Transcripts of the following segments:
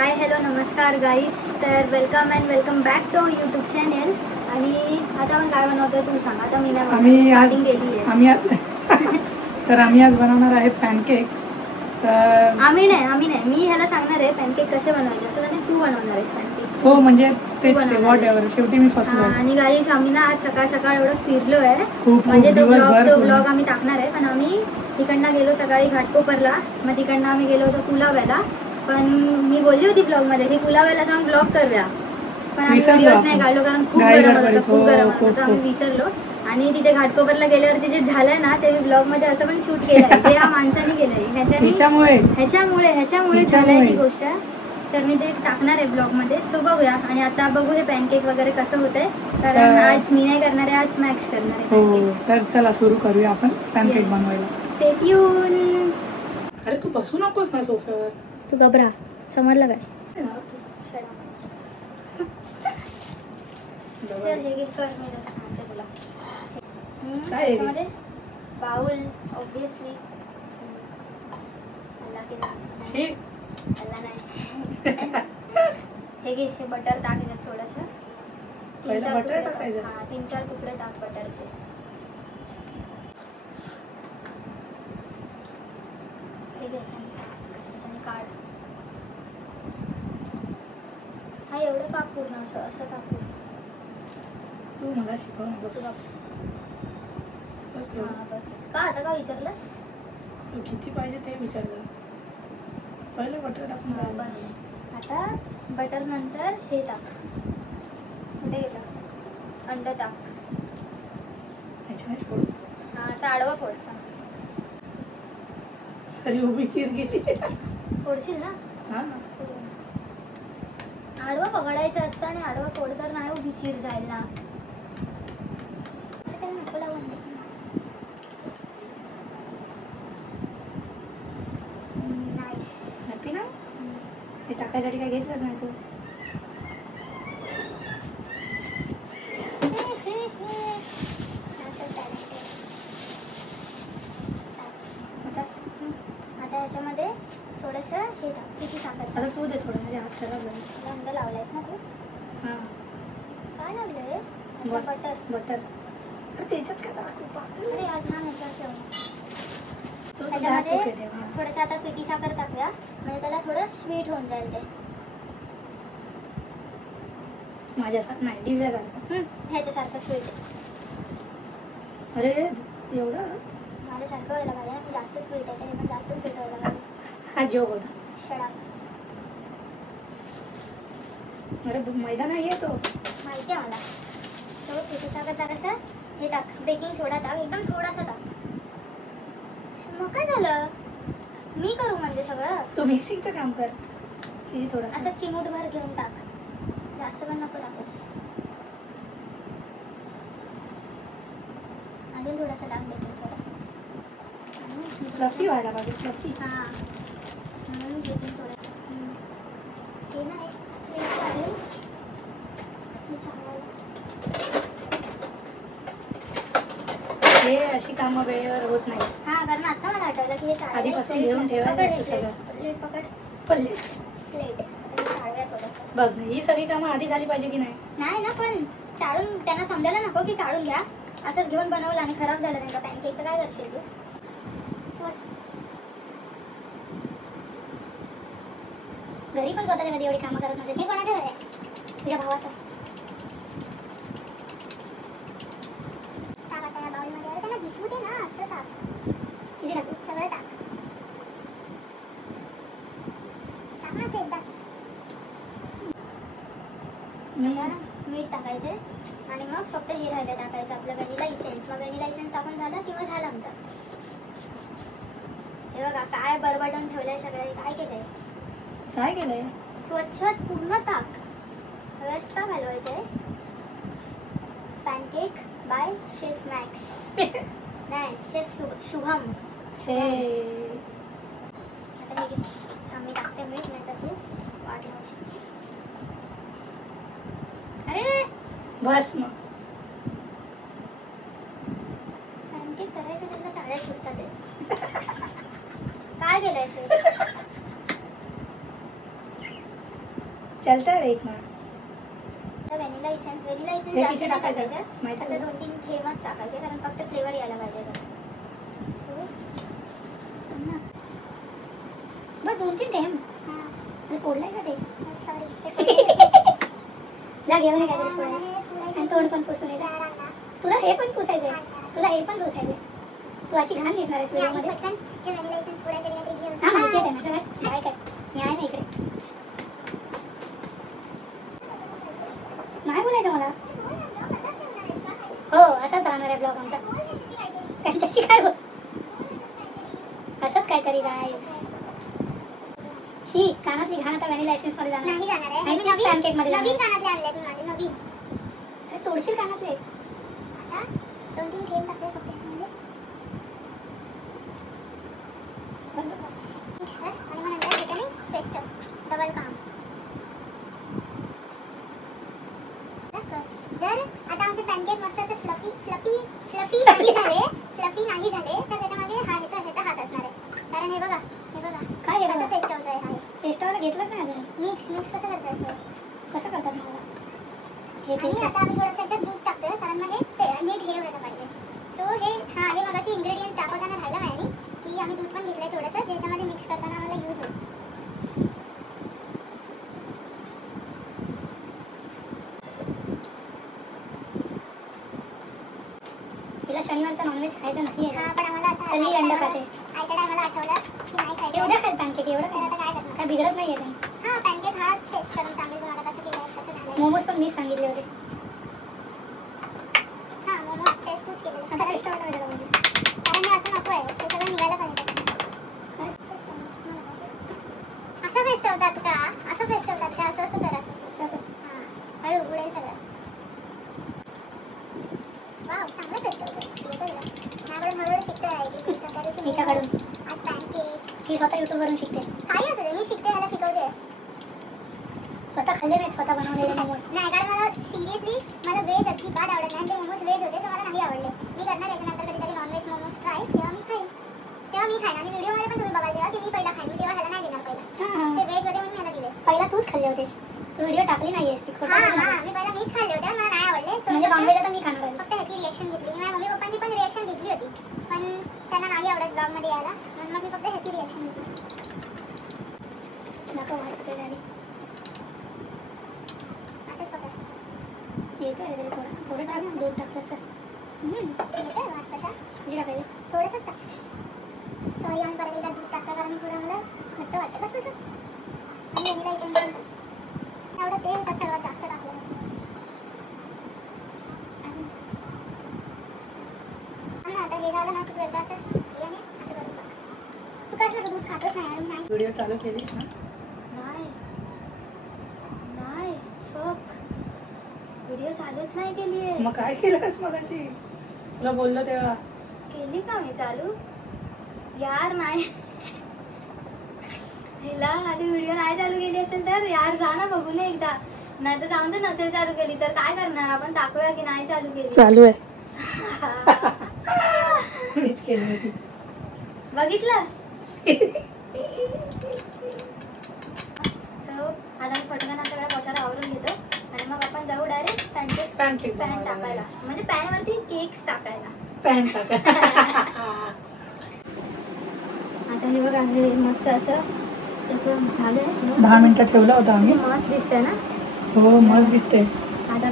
Hi hello नमस्कार guys. तर welcome and welcome back to YouTube channel. आणि आता आपण काय बनवतोय तू सांग. आता मी आम्ही आज बनवणार आहे पॅनकेक्स. आम्ही नाही मी ह्याला सांगणार आहे पॅनकेक कसे बनवायचे असं. आणि तू बनवणार आहेस पॅनकेक. हो म्हणजे तेच ते वॉट एव्हर, शेवटी मी फसलो. आणि गाईस आम्ही ना आज सकाळ सकाळ एवढं फिरलो आहे. खूप म्हणजे तो ब्लॉग आम्ही टाकणार आहे. पण आम्ही तिकडनं गेलो सकाळी घाटकोपरला. मग तिकडनं आम्ही गेलो होतो कुलाब्याला. पण मी बोलली होती ब्लॉग मध्ये की कुलाब्याला जाऊन ब्लॉग करूया. पण आम्ही व्हिडिओज नाही काढलो कारण खूप गरम होत होतं. आम्ही विसरलो. आणि तिथे घाटकोपरला गेल्यावरती जे झालं ना ते मी ब्लॉग मध्ये असं पण शूट केलंय जे या माणसाने केलंय. ह्याच्यामुळे झालंय ती गोष्ट. तर मी ते टाकणार आहे ब्लॉग मध्ये. सो बघूया. आणि आता बघू हे पॅनकेक वगैरे कसं होतंय. कारण आज मी नाही करणार आहे, आज मॅक्स करणार आहे. तर चला सुरू करूया आपण पॅनकेक बनवायला. Stay tune. अरे तू बसू नकोस ना सोफ्यावर. तू घबरा. समजलं काय. चल हे घे कर. मी सांगते तुला. त्याच्यामध्ये बाउल ऑब्विसली. हे घे. हे बटर टाक थोडंसं. 3-4 तुकडे टाक बटरचे. हे घ्यायचं काढ. हा एवढं काप पूर्ण असं काप. तू मला शिकव ना. बस का आता का विचारलंस. तू किती पाहिजे ते विचारलं. पहिले बटर टाकून बस. आता बटर नंतर हे टाक. कुठे गेलं. अंड टाक. असं आडवा फोड. अरे उभी चीर गेली. फोडशील ना. आडवा पकडायचं असतं आणि आडवा फोड तर नाही उभी चीर जाईल ना. नको लावून हॅपी ना. हे टाकायसाठी काय घेतलंच नाही तू. आता याच्यामध्ये थोडंसं हे टाक. किती साखर. आता तू दे थोडं. माझ्या हात खराब झाला. अंड लावलायस ना तू. काय लावलंय. बटर. त्याच्यात काय टाकू. अरे आज ना ह्याच्यावर ठेव. त्याच्यामध्ये थोडंसं आता पिठी साखर टाकूया. म्हणजे त्याला थोडं स्वीट होऊन जाईल ते. माझ्यासारखं नाही दिव्यासारखं. ह्याच्यासारखं स्वीट. अरे एवढं माझ्यासारखं व्हायला पाहिजे ना. जास्त स्वीट आहे ते पण जास्त स्वीट व्हायला पाहिजे. हा जोक होता. शडा. अरे मैदा नाही आहे तो. माहिती आहे मला. सगळं पिठी साखर टाकायचं. हे टाक. बेकिंग सोडा टाक. एकदम थोडासा टाक. मग काय झालं. मी करू म्हणजे सगळं. तू मिक्सिंगचं काम कर. थोडं असं चिमूटभर घेऊन टाक. जास्त पण नको टाकूस. अजून थोडासा टाक बेकिंग सोडा. फ्लफी व्हायला पाहिजे. फ्लफी. म्हणून बेकिंग सोडा. हे ना हे अशी कामं वेळेवर होत नाही. कारण आता मला आठवलं की हे आधीपासून घेऊन ठेवायचं सगळं. प्लेट. बघ ही सगळी कामं आधी झाली पाहिजे की नाही ना. पण चाळून त्यांना समजायला नको की चाळून घ्या. असंच घेऊन बनवलं आणि खराब झालं त्यांचा पॅनकेक तर काय करशील तू. घरी पण स्वतःच्या कधी एवढी कामं करत नसेल. हे कोणाचं घर आहे. तुझ्या भावाचं. टाक आता या बाउलमध्ये. अरे त्यांना दिसू दे ना. असं टाक. किती टाकू. सगळं टाक. टाक ना एकदाच. मीठ टाकायचे. आणि मग फक्त हे राहिलं टाकायचं आपलं व्हॅनिला इसेन्स. मग व्हॅनिला इसेन्स टाकून झालं किंवा झालं आमचं. हे बघा काय बरबटून ठेवलंय सगळं. काय केलंय. स्वच्छ पूर्ण टाक. रेस्ट का घालवायचंय. Pancake by chef Max. नाही शेफ शुभम. आता मी टाकते मीठ. नाही तर तू वाट लावशील. अरे बस मग. पॅनकेक करायचं त्यांना चाळ्या सुचतात. काय केलंय. चलता है इतना. व्हॅनिला इसेन्स हे जास्त किती नाही टाकायचं? टाकायचं. माहिती असं आहे? 2-3 थेंबच टाकायचे कारण फक्त फ्लेवर यायला पाहिजे तर. सो बस 2-3 थेंब. हां फोडलाय का ते? सॉरी जा घेऊन काय तरी फोडायला आणि तोंड पण पुसून ये. तुला हे पण पुसायचंय, तुला हे पण पुसायचंय. तू अशी घाण दिसणार आहेस व्हिडिओमध्ये. हे व्हॅनिला इसेन्स फोडायचे वगैरे घेऊन. हां माहिती आहे ना सगळं काय काय मी आहे ना इकडे. नाही बोलायचं मला. हो असाच राहणार आहे ब्लॉग आमचा. त्यांच्याशी काय बोल असंच काहीतरी गाईस. शी कानातली घाण आता व्हॅनिला एसेन्स मध्ये जाणार नाही. जाणार आहे मी नवीन पॅनकेक मध्ये नवीन कानातले आणले मी माझे नवीन. अरे तोडशील कानातले. आता 2-3 थेंब टाकले फक्त याच्यामध्ये. बस मिक्स कर आणि मग नंतर त्याच्याने फेस्टो डबल काम. जर आता आमचे पॅनकेक मस्त असे फ्लफी नाही झाले तर त्याच्यामागे ह्याचा हात असणार आहे. कारण हे बघा काय कसं पेस्ट होत आहे. पेस्टवाला घेतलंच नाही अजून. मिक्स कसं करतात सर? कसं करतात मला हे. आणि आता आम्ही थोडंसं याच्यात दूध टाकतोय कारण मग हे नीट हे व्हायला पाहिजे. सो हे हे मगाशी इंग्रेडियंट्स दाखवताना राहिलं माहिती की आम्ही दूध पण घेतलंय थोडंसं ज्याच्यामध्ये मिक्स करताना आम्हाला यूज होईल. तिला शनिवारचा नॉनव्हेज खायचं नाही आहे. हां पण आम्हाला आता मी अंडा खाते. आयत्या टायमाला आठवलं की नाही खायचं. एवढं खाय पॅनकेक एवढं काय आता काय करणार. काय बिघडत नाही आहे काही. हां पॅनकेक हा टेस्ट करून सांगेल तुम्हाला कसं केलं कसं झालं. मोमोज पण मी सांगितले होते. हां मोमोज टेस्टच केलेले. आता टेस्ट वाला वेगळा म्हणजे कारण मी असं नको आहे ते सगळं निघायला पाहिजे. असं फेस्ट होतात का? असं फेस्ट होतात का? असं करा असं. हां हळू उडेल सगळं. वाव चांगलं फेस्ट होतं. माझ्याकडून हळूहळू शिकते आहे तिच्याकडून. आज पॅनकेक ही स्वतः यूट्यूबवरून शिकते. काही असू दे मी शिकते ह्याला शिकवते. स्वतः खाल्ले नाहीत स्वतः बनवलेले मोमोज. नाही कारण मला सिरियसली मला व्हेज अजिबात आवडत नाही. ते मोमोज व्हेज होते सो मला नाही आवडले. मी करणार याच्यानंतर कधीतरी नॉनव्हेज मोमोज ट्राय तेव्हा मी खाईन आणि व्हिडिओमध्ये पण तुम्ही बघाल तेव्हा की मी पहिला खाईन. मी तेव्हा ह्याला नाही देणार पहिला. ते व्हेज होते म्हणून ह्याला दिले. पहिला तूच खाल्ले होतेस. तू व्हिडिओ टाकली नाही आहेस. हां मी पहिला मीच खाल्ले होते मला नाही आवडले. म्हणजे नॉनव्हेज आता मी खाणार आहे. फक्त ह्याची रिएक्शन घेतली. मी माझ्या मम्मी पप्पांची पण रिएक्शन घेतली होती पण त्यांना नाही आवडत ब्लॉगमध्ये यायला म्हणून मग मी फक्त ह्याची रिएक्शन घेतली. नको वाटते झाली असंच पकड येतो आहे तरी थोडं टाक ना. दूध टाकतोस तर येतो आहे वास तसा. तुझी टाकायचं थोडंसंच टाक. सॉरी आम्ही परत एकदा दूध टाकता कारण मी थोडं मला घट्ट वाटतं. बस आणि व्हॅनिला इसेन्स एवढं ते सर्वात जास्त टाकलं. आता हे झालं ना तू एकदा असं याने असं करून बघ. तू कर ना दूध खातोच नाही. व्हिडिओ चालू केलीस ना? नाही फक व्हिडिओ चालूच नाही केली आहे. मग काय केलंस मगाशी? तुला बोललो तेव्हा केली का मी चालू? यार नाही हिला आधी व्हिडिओ नाही चालू केली असेल तर यार जा ना बघू ना एकदा. नाही तर जाऊन तर नसेल चालू केली तर काय करणार आपण. दाखवूया की नाही चालू केली. चालू आहे. मीच केली होती. बघितलं. सो आता पटकन सगळा पसारा आवरून घेतो आणि मग आपण जाऊ डायरेक्ट पॅन टाकायला. म्हणजे पॅन वरती केक्स टाकायला. पॅन टाकायला. आता हे बघा हे मस्त असं त्याचं झालंय. 10 मिनिटं ठेवलं होतं आम्ही. मस्त दिसतंय ना? हो मस्त दिसते. आता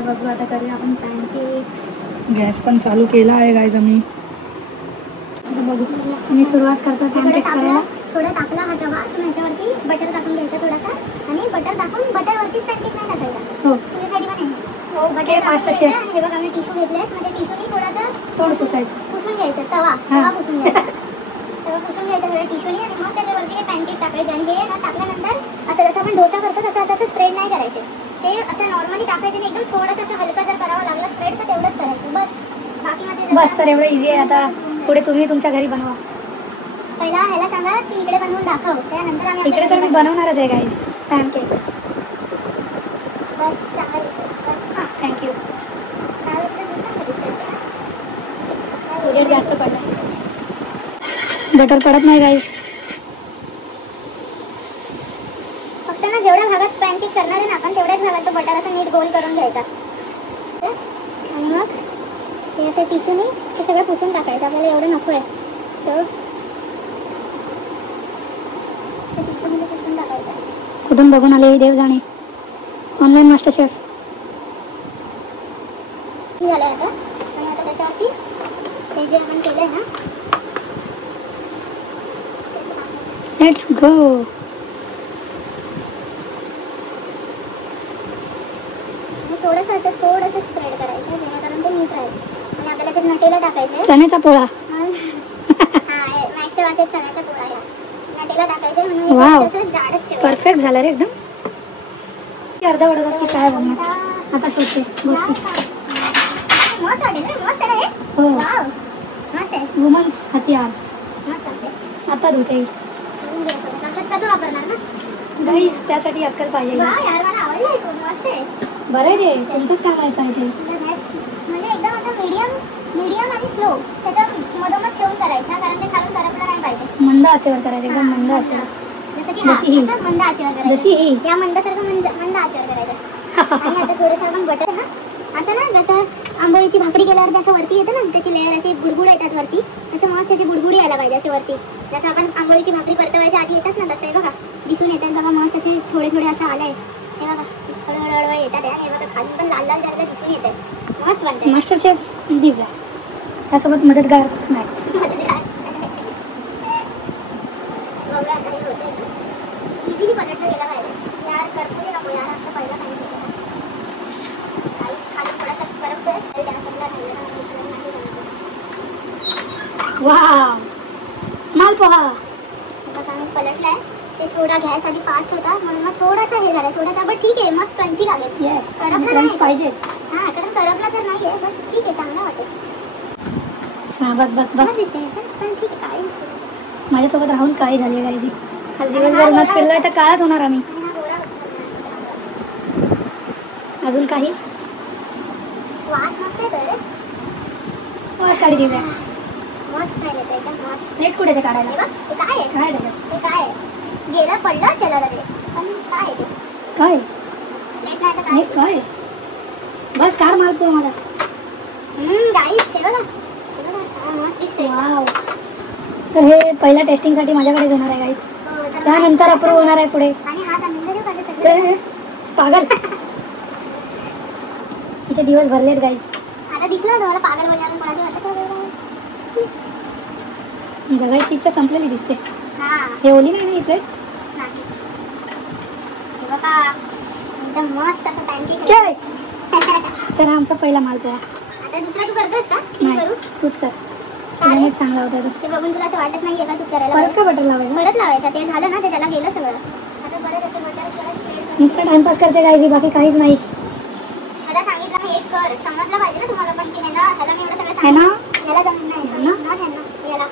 बघू आता करूया आपण पॅनकेक्स. गॅस पण चालू केला आहे गाईज आम्ही. बघू मी सुरुवात करतो पॅनकेक्स करायला. थोडं टाकला हा तवा तर ह्याच्यावरती बटर टाकून घ्यायचा थोडासा आणि बटर टाकून बटरवरतीच पॅनकेक नाही टाकायचा. हो तुझ्यासाठी पण आहे. हो बटर टाकायचं आणि हे बघा आम्ही टिश्यू घेतलेत. म्हणजे टिश्यूनी थोडासा तोंड पुसून घ्यायचं. तवा पुसून घ्यायचा. तवा पुसून घ्यायचा थोड्या टिश्यूनी आणि मग त्याच्यावरती हे पॅनकेक टाकायचे. आणि हे ना टाकल्यानंतर असं जसं आपण डोसा करतो तसं असं स्प्रेड नाही करायचे. ते असं नॉर्मली टाकायचे आणि एकदम थोडंसं असं हलकं जर करावं लागलं स्प्रेड तर तेवढंच करायचं बस. बाकी मध्ये बस तर एवढं इझी आहे. आता पुढे तुम्ही तुमच्या घरी बनवा. पहिला ह्याला सांगा की इकडे बनवून दाखव त्यानंतर आम्ही इकडे तर मी बनवणारच आहे गाईस पॅनकेक्स. बस चांगलं दिसतंय बस. हां थँक्यू. उजेड जास्त पडला. बटर पडत नाही गाईस. ना जेवढ्या भागात पॅनकेक करणार आहे ना आपण तेवढ्याच भागात तो बटर असा नीट गोल करून घ्यायचा आणि मग हे असं टिश्यूने ते सगळं पुसून टाकायचं. आपल्याला एवढं नको आहे सो टिश्यूमध्ये पुसून टाकायचं. कुठून बघून आले देव जाणे. ऑनलाईन मास्टर शेफ झालं आता. आणि आता त्याच्यावरती हे जे आपण केलं आहे ना लेट्स गो. थोडंसं स्प्रेड करायचं जेणेकरून ते नीट राहील. आणि आपल्याला जे नटेला टाकायचं चण्याचा पोळा. हा मॅक्सच्या भाषेत चण्याचा पोळा आहे. नटेला टाकायचं म्हणून असं जाडच ठेवायचं. परफेक्ट झालं रे एकदम. अर्धा वडा की काय बनणार आता सोडते गोष्टी. मस्त वाटेल ना. मस्त आहे. हो वाव मस्त आहे. वुमन्स हथियार्स मस्त आहे. आता धुते कसं वापरणार ना गाईस त्यासाठी अक्कल पाहिजे. वाह यार मला आवडलं आहे. खूप मस्त आहे. बरं रे तुमचंच कामायचं आहे ते. म्हणजे एकदम असं मीडियम आणि स्लो त्याच्या मधोमध ठेवून करायचं कारण ते खालून करपलं नाही पाहिजे. मंद आचेवर करायचं एकदम मंद आचेवर. जसं की असं मंद आचेवर करायचं. जशी ही या मंदासारखं मंद आचेवर करायचं. आणि आता थोडंसं आपण बटर ना असं ना जसं आंबोळीची भाकरी केल्यावर असं वरती येतं ना त्याची लेअर अशी बुडबुड येतात वरती. असं मस्त अशी बुडबुडी यायला पाहिजे अशी वरती. जसं आपण आंबोळीची भाकरी परतवायच्या आधी येतात ना तसं आहे बघा दिसून येतात बघा. मस्त असे थोडे असं आलंय हे बघा. हळूहळू येतात आहे. हे बघा खाली पण लाल लाल झालेलं दिसून येत आहे. मस्त बनते. मास्टर शेफ दिव्या त्यासोबत मदतगार मॅक्स. बघा आता हे होते इझिली पलटलं गेला पाहिजे यार. करपू दे नको यार. आमचा पहिला पाणी खाली थोडासा करपतोय तरी त्यासोबत वाव मालपोहा बघा आम्ही पलटलाय. ते थोडा गॅस आधी फास्ट होता म्हणून मग थोडासा हे झालं थोडासा. बट ठीक आहे मस्त क्रंची लागेल. येस करपला नाही पाहिजे. हां कारण करपला तर नाही आहे बट ठीक आहे चांगला वाटेल. हां बघ दिसते पण ठीक आहे. काळी दिसते माझ्यासोबत राहून काळी झाली गायची. आज दिवसभर मग फिरलाय तर काळाच होणार आम्ही. अजून काही वास मस्त येतोय रे. वास काढी दिव्या मस्त नाही येत एकदम मस्त. नेट कुठे ते काढायला बघ. ते काय आहे काय त्याच्यात ते काय आहे गेला पडला असेल ते पण काय आहे ते काय नेट नाही तर काय बस काढ मारतो माझा. गाईस हे बघा मस्त दिसते. वाव तर हे पहिल्या टेस्टिंगसाठी माझ्याकडेच होणार आहे गाईस. त्यानंतर अप्रूव्ह होणार आहे पुढे. आणि हा चांगला पागल तिचे दिवस भरलेत गाईस. आता दिसलं तुम्हाला पागल बोलल्यावर कोणाची वाटत जगायची इच्छा संपलेली दिसते. हे ओली नाही ना प्लेट नाही. बघा एकदम मस्त असं पॅनकेक. तर आमचा पहिला मालपोहा. आता दुसरा तू करतोस का? नाही तूच कर. त्याने चांगला होता तो. ते बघून तुला असं वाटत नाहीये का तू करायला परत का बटर लावायचं? परत लावायचं ते झालं ना ते त्याला गेलं सगळं. आता परत असं बटर नुसतं टाइमपास करते काय बाकी काहीच नाही. मला सांगितलं मी एक कर समजलं पाहिजे ना तुम्हाला पण की ह्याला मी एवढं सगळं सांगितलं ना ह्याला जमत नाही ना नॉट ह्याला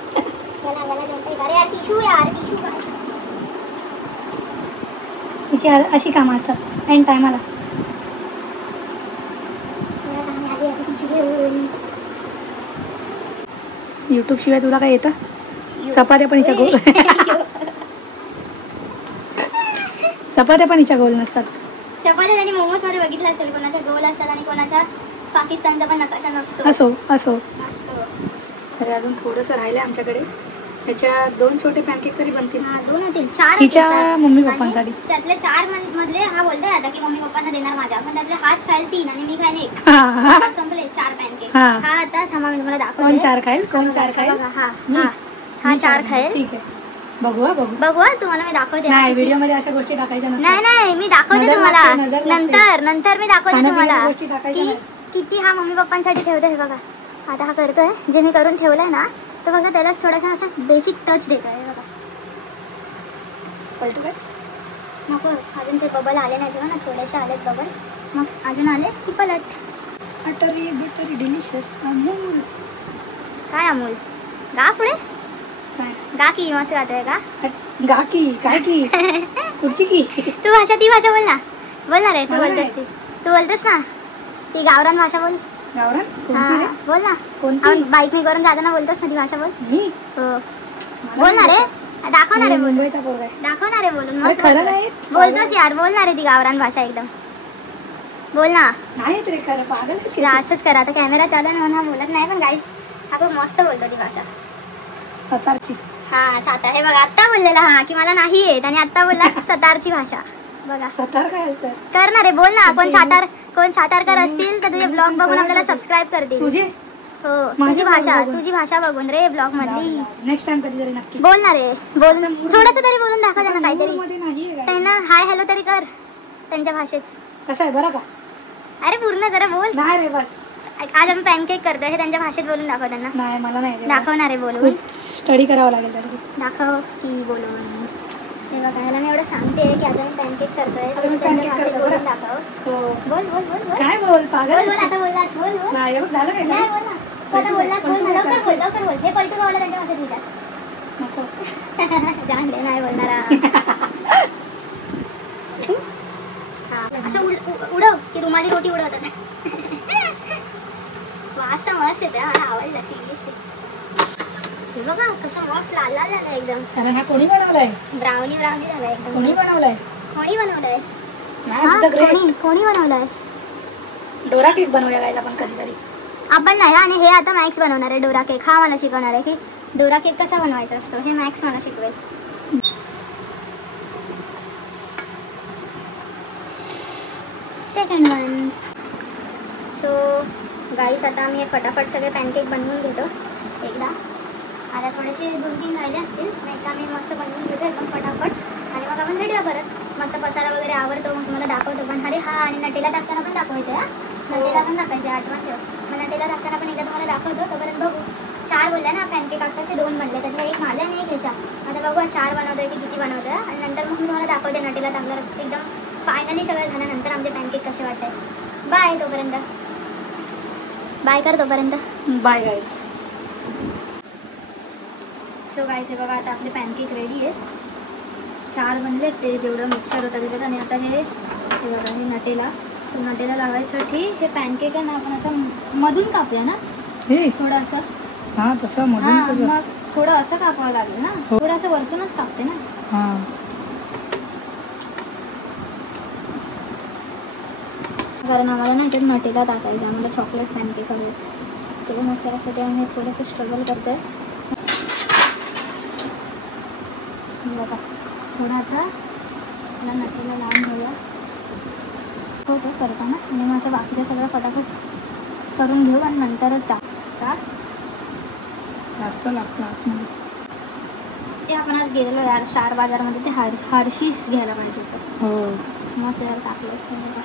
याला जमतंय. अरे यार टिश्यू गाईस. तिची अशी कामं असतात ऐन टायमाला. यूट्यूब शिवाय तुला काय येतं? चपात्या पण हिच्या गोल चपात्या पण हिच्या गोल नसतात. चपात्या आणि मोमोज मध्ये बघितलं असेल कोणाच्या गोल असतात आणि कोणाच्या पाकिस्तानचा पण नकाशा नसतो. असो तर अजून थोडंसं राहिलं आमच्याकडे. त्याच्या 2 छोटे पॅनकेक तरी बनतील. हां 2 होतील. 4 तिच्या मम्मी पप्पांसाठी. त्यातले 4 मधले हा बोलतोय आता की मम्मी पप्पांना देणार माझ्या. पण त्यातले हाच खाईल 3 आणि मी खाईल 1. संपले 4 पॅनकेक. हा आता थांबा मी तुम्हाला दाखवते. कोण 4 खाईल कोण 4 खाईल. हा 4 खाईल. ठीक आहे बघू तुम्हाला मी दाखवते. नाही व्हिडिओ मध्ये अशा गोष्टी टाकायच्या नसतात. नाही मी दाखवते तुम्हाला नंतर मी दाखवते तुम्हाला की किती हा मम्मी पप्पांसाठी ठेवतोय. हे बघा आता हा करतोय जे मी करून ठेवलंय ना तो बघा त्याला थोडासा असा बेसिक टच देतोय. बघा पलटू काय नको अजून ते बबल आले नाही तेव्हा ना थोडेसे आलेत बबल मग अजून आले की पलट. अटरी बटरी डिलिशियस अमूल. काय अमूल गा पुढे काय गा की मस्त गातोय का गा की काय की पुढची की तू ती भाषा बोल ना रे. तू बोलतोस ना ती गावरान भाषा बोल. गावरान बोल ना. बाईक मी करून जाताना बोलतोस ना ती भाषा बोल. मी हो बोल ना रे. दाखवणार आहे, मुंबईचा पोरगा आहे. दाखवणार आहे बोलून. अरे मस्त खरं नाही बोलतोस यार, बोलणार आहे ती गावरान भाषा एकदम. बोल ना. नाही रे खरं, पागल आहेस की? असंच करा, आता कॅमेरा चालू आहे म्हणून बोलत नाही, पण गाईस हा खूप मस्त बोलतो ती भाषा. सतारची. हा सातार, हे बघा आत्ता बोललेला हा की मला नाही येत, आणि आत्ता बोलला सतारची भाषा. बघा सतार काय असतं? करणार आहे, बोल ना. कोण सातारकर असतील तर तुझे ब्लॉग बघून आपल्याला सबस्क्राईब करतील. तुझे हो, तुझी भाषा बघून रे ब्लॉग मधली. नेक्स्ट टाइम कधीतरी नक्की बोलणार आहे, बोल थोडस तरी बोलून दाखव त्यांना काहीतरी. मध्ये नाहीये काय. त्यांना हाय हॅलो तरी कर त्यांच्या भाषेत. कसं आहे बरं का? अरे पूर्ण जरा बोल. नाही रे बस. आज आम्ही पॅनकेक करतोय, हे त्यांच्या भाषेत बोलून दाखव त्यांना. नाही मला नाही दाखवणार आहे बोलून. स्टडी करावं लागेल त्यासाठी. दाखव की बोलून. हे बघा ह्याला मी एवढं सांगते की आज आम्ही पॅनकेक करतोय, तर त्यांच्या भाषेत बोलून दाखव. बोल बोल बोल बोल. काय बोल पागल. बोल आता बोललास, बोल बोल. नाही बघ झालं काय? नाही बोल ना. आता बोललास, बोल ना. लवकर बोल, लवकर बोल. हे पलटू गावला त्यांच्या भाषेत विचार. नको. जाण दे, नाही बोलणार. असं उडव की रुमाली रोटी उडवतात. वास तर मस्त येते, मला आवडला सिरियसली. बघा कसं मस्त लाल लाल झालं एकदम. अरे हा कोणी बनवलाय? ब्राउनी झाला एकदम. कोणी बनवलाय? कोणी बनवलाय? डोरा केक बनवूया गायला आपण कधीतरी. आपण नाही, आणि हे आता मॅक्स बनवणार आहे डोरा केक. हा मला शिकवणार आहे की डोरा केक कसा बनवायचा असतो, हे मॅक्स मला शिकवेल. Second one. सो गाईस आता आम्ही फटाफट सगळे पॅनकेक बनवून घेतो एकदा. आता थोडेसे 2-3 राहिले असतील, मग एकदा आम्ही मस्त बनवून घेतो एकदम फटाफट, आणि मग आपण भेटूया परत. मस्त पसारा वगैरे आवडतो, मग तुम्हाला दाखवतो पण. अरे हा, आणि नटेला टाकताना पण दाखवायचं आहे. नटेला पण दाखवायचं आहे, आठवण ठेव. मग नटेला टाकताना पण एकदा तुम्हाला दाखवतो. तोपर्यंत बघू. 4 बोलल्या ना पॅनकेक, आत्ताचे 2 बनले, त्यातला एक माझा आणि एक ह्याचा. आता बघू 4 बनवतोय की किती बनवतोय, आणि नंतर मग मी तुम्हाला दाखवते नटेला टाकल्यावर एकदम फायनली सगळं झाल्यानंतर आमचे पॅनकेक कसे वाटतात. बाय तोपर्यंत. बाय कर तोपर्यंत. बाय गाईस. सो गाईस हे बघा आता आपले पॅनकेक रेडी आहे. 4 बनले, ते जेवढं मिक्सर होतं त्याच्यात. आणि आता हे बघा हे नटेला. सो नटेला लावायसाठी हे पॅनकेक आहे ना, आपण असं मधून कापूया ना थोडं असं. हा तसं मधून कसं? मग थोडं असं कापावं लागेल ना. थोडं असं वरतूनच कापते ना. हां कारण आम्हाला ना याच्यात नटेला टाकायचं, आम्हाला चॉकलेट पॅनकेक हवे. सो मग त्यासाठी आम्ही थोडंसं स्ट्रगल करतो आहे. बघा थोडं आता त्याला नटेला लावून घेऊया होतो करताना, आणि मग असं बाकीचं सगळं फटाफट करून घेऊ आणि नंतरच का जास्त लागतं आतमध्ये. ते आपण आज गेलेलो यार स्टार बाजारमध्ये, ते हर्शीज घ्यायला पाहिजे होतं. हो मस्त यार टाकलं असतं बघा,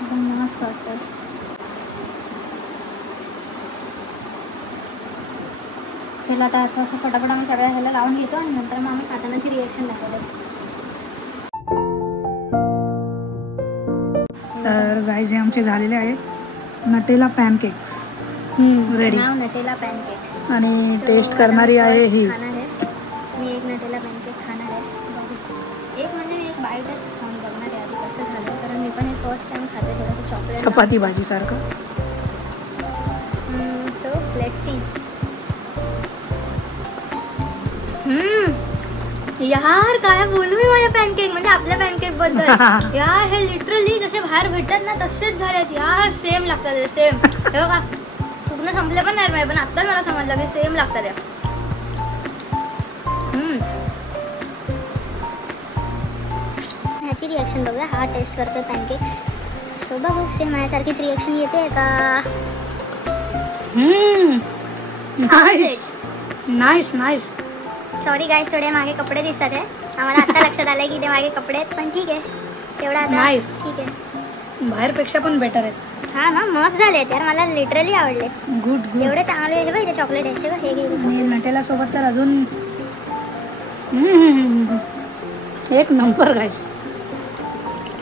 एकदम मस्त वाटतं. चला आता असं फटाफट आम्ही सगळ्या ह्याला लावून घेतो, आणि नंतर मग आम्ही खातानाची रिएक्शन दाखवतो. तर गाईज हे आमचे झालेले आहेत नटेला पॅनकेक्स रेडी. नाव नटेला पॅनकेक्स. आणि टेस्ट करणारी आहे ही. मी एक नटेला पॅनकेक खाणार आहे. एक म्हणजे मी एक बाईटच खाऊन बघणार आहे आधी कसं झालं, कारण मी पण हे फर्स्ट टाइम खाते. थोडंसं चॉकलेट चपाती भाजी सारखं. So let's see. यार काय बोलू मी माझ्या पॅनकेक, म्हणजे आपल्या पॅनकेक बद्दल. यार हे लिटरली जसे बाहेर भेटतात ना तसेच झालेत यार. सेम लागतात सेम. हे बघा पूर्ण संपले पण नाही, पण आत्ताच मला समजलं की सेम लागतात या. ह्याची रिॲक्शन बघूया. हा टेस्ट करतोय पॅनकेक्स. सो बघू सेम माझ्यासारखीच रिॲक्शन येते का. Nice nice. सॉरी गाईस थोडे मागे कपडे दिसतात आहे. आम्हाला आता लक्षात आलंय की ते मागे कपडे आहेत, पण ठीक आहे तेवढा आता नाईस. ठीक आहे. बाहेरपेक्षा पण बेटर आहेत. हा ना मस्त झाले यार, मला लिटरली आवडले. Good good. एवढे चांगले. हे बघ इथे चॉकलेट आहे. हे घे नटेला सोबत तर अजून एक नंबर गाईस.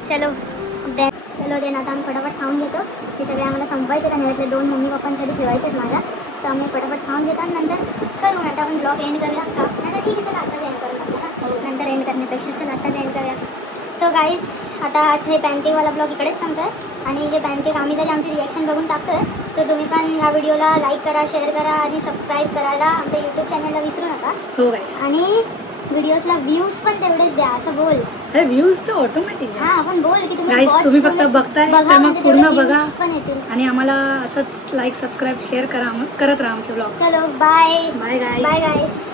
चलो देन आता आम्ही फटाफट खाऊन घेतो. हे सगळे आम्हाला संपवायचे आणि यातले 2 मम्मी पप्पांसाठी ठेवायचे आहेत माझ्या. सो आम्ही फटाफट खाऊन घेतो आणि नंतर करू. नंतर आपण ब्लॉग एंड करूया का? नंतर ठीक आहे चला आत्ताच एंड करून टाकू ना. नंतर एंड करण्यापेक्षा चला आत्ताच एंड करूया. सो गाईज आता आज हे पॅनकेकवाला ब्लॉग इकडेच संपतं आणि हे पॅनकेक आम्ही तरी आमची रिॲक्शन बघून टाकतोय. सो तुम्ही पण ह्या व्हिडिओला लाईक करा, शेअर करा आणि सबस्क्राईब करायला आमच्या यूट्यूब चॅनलला विसरू नका. हो गाईस. आणि व्हिडिओजला व्ह्यूज पण तेवढेच द्या असं बोल. अरे व्ह्यूज तर ऑटोमॅटिक. हां आपण बोल की गाईस तुम्ही फक्त बघताय तर मग पूर्ण बघा पण येतील आणि आम्हाला असंच लाईक सबस्क्राईब शेअर करत राहा आमचे ब्लॉग. चलो बाय बाय गाईस. बाय गाईस.